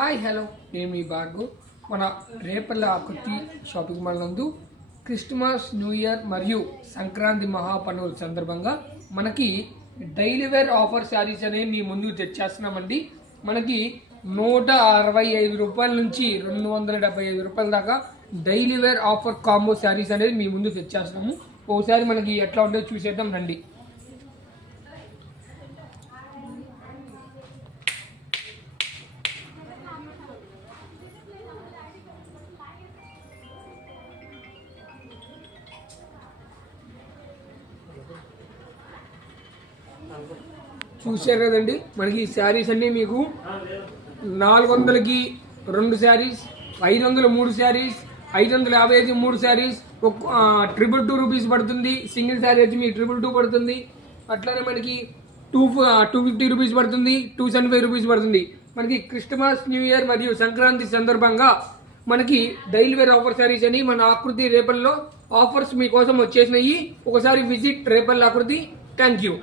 Hi hello. నేను మీ బాగు మన రేపల్ల ఆకృతి షాపింగ్ మాల్ నందు క్రిస్మస్ న్యూ ఇయర్ మరియు సంక్రాంతి మహాపండుగల సందర్భంగా మనకి డైలీ వేర్ ఆఫర్ శారీస్ అనేవి మీ ముందు తెచ్చేస్తున్నామండి. మనకి నూట అరవై ఐదు రూపాయల నుంచి రెండు వందల డెబ్బై ఐదు రూపాయల దాకా daily wear offer combo saris అనేది మీ ముందు తెచ్చేస్తున్నాము. ఒకసారి మనకి ఎట్లా ఉంటుందో చూసేద్దాం రండి. చూశారు కదండి మనకి ఈ శారీస్ అన్నీ మీకు నాలుగు వందలకి రెండు శారీస్ ఐదు వందల మూడు శారీస్ ఐదు వందల యాభై ఐదు మూడు శారీస్ ట్రిపుల్ టూ రూపీస్ పడుతుంది సింగిల్ శారీ వచ్చి మీకు ట్రిపుల్ టూ పడుతుంది. అట్లానే మనకి టూ టూ ఫిఫ్టీ రూపీస్ పడుతుంది టూ సెవెంటీ ఫైవ్ రూపీస్ పడుతుంది. మనకి క్రిస్టమస్ న్యూ ఇయర్ మరియు సంక్రాంతి సందర్భంగా మనకి డైలీ వేర్ ఆఫర్ శారీస్ అని మన ఆకృతి రేపల్లో ఆఫర్స్ మీకోసం వచ్చేసినాయి. ఒకసారి విజిట్ రేపల్ ఆకృతి. Thank you